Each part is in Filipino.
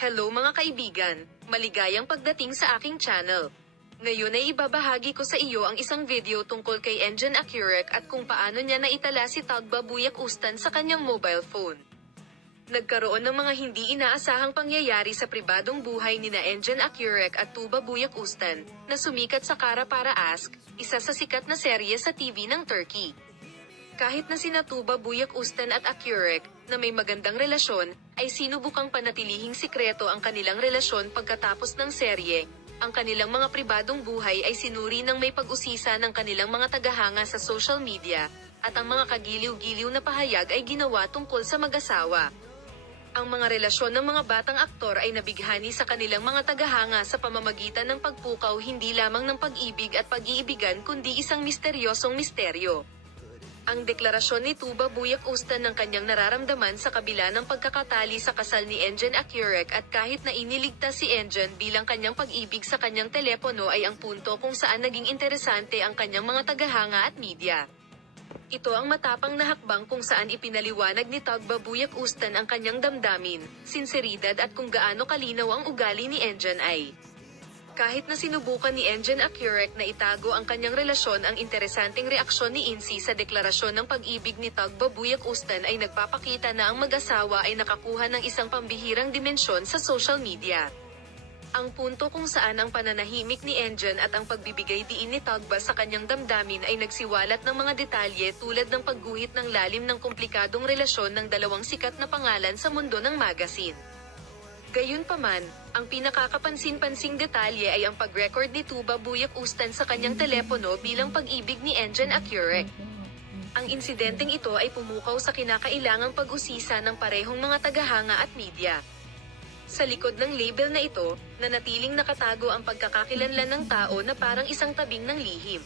Hello mga kaibigan, maligayang pagdating sa aking channel. Ngayon ay ibabahagi ko sa iyo ang isang video tungkol kay Engin Akyurek at kung paano niya naitala si Tagba Buyak Ustan sa kanyang mobile phone. Nagkaroon ng mga hindi inaasahang pangyayari sa pribadong buhay nina Engin Akyurek at Tuba Buyak Ustan, na sumikat sa Kara Para Ask, isa sa sikat na serye sa TV ng Turkey. Kahit na sina Tuba Buyak Ustan at Akyurek, na may magandang relasyon, ay sinubukang panatilihing sikreto ang kanilang relasyon pagkatapos ng serye. Ang kanilang mga pribadong buhay ay sinuri ng may pag-usisa ng kanilang mga tagahanga sa social media, at ang mga kagiliw-giliw na pahayag ay ginawa tungkol sa mag-asawa. Ang mga relasyon ng mga batang aktor ay nabighani sa kanilang mga tagahanga sa pamamagitan ng pagpukaw hindi lamang ng pag-ibig at pag-iibigan kundi isang misteryosong misteryo. Ang deklarasyon ni Tuba Buyak Ustan ng kanyang nararamdaman sa kabila ng pagkakatali sa kasal ni Engin Akyurek at kahit na iniligtas si Engin bilang kanyang pag-ibig sa kanyang telepono ay ang punto kung saan naging interesante ang kanyang mga tagahanga at media. Ito ang matapang na hakbang kung saan ipinaliwanag ni Tagba Buyak Ustan ang kanyang damdamin, sinseridad at kung gaano kalinaw ang ugali ni Engin ay. Kahit na sinubukan ni Engin Akyurek na itago ang kanyang relasyon, ang interesanteng reaksyon ni INSI sa deklarasyon ng pag-ibig ni Tagba Buyak Ustan ay nagpapakita na ang mag-asawa ay nakakuha ng isang pambihirang dimensyon sa social media. Ang punto kung saan ang pananahimik ni Engin at ang pagbibigay diin ni Tagba sa kanyang damdamin ay nagsiwalat ng mga detalye tulad ng pagguhit ng lalim ng komplikadong relasyon ng dalawang sikat na pangalan sa mundo ng magazine. Gayunpaman, ang pinakakapansin-pansing detalye ay ang pag-record ni Tuba Buyak Ustan sa kanyang telepono bilang pag-ibig ni Engin Akyurek. Ang insidenteng ito ay pumukaw sa kinakailangang pag-usisa ng parehong mga tagahanga at media. Sa likod ng label na ito, nanatiling nakatago ang pagkakakilanlan ng tao na parang isang tabing ng lihim.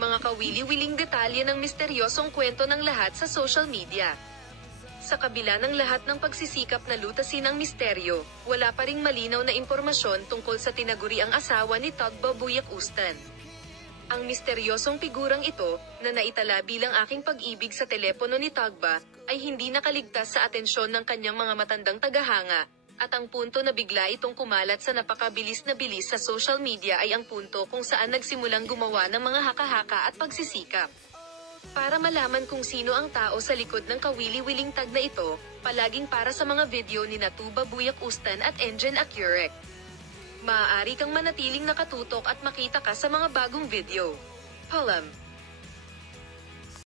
Mga kawili-wiling detalye ng misteryosong kwento ng lahat sa social media. Sa kabila ng lahat ng pagsisikap na lutasin ang misteryo, wala pa ring malinaw na impormasyon tungkol sa tinaguriang asawa ni Tagba Buyak Ustan. Ang misteryosong figurang ito, na naitala bilang aking pag-ibig sa telepono ni Tagba, ay hindi nakaligtas sa atensyon ng kanyang mga matandang tagahanga, at ang punto na bigla itong kumalat sa napakabilis na bilis sa social media ay ang punto kung saan nagsimulang gumawa ng mga haka-haka at pagsisikap. Para malaman kung sino ang tao sa likod ng kawili-wiling tag na ito, palaging para sa mga video ni Tuba Buyak Ustan at Engin Akyurek. Maaari kang manatiling nakatutok at makita ka sa mga bagong video. Paalam!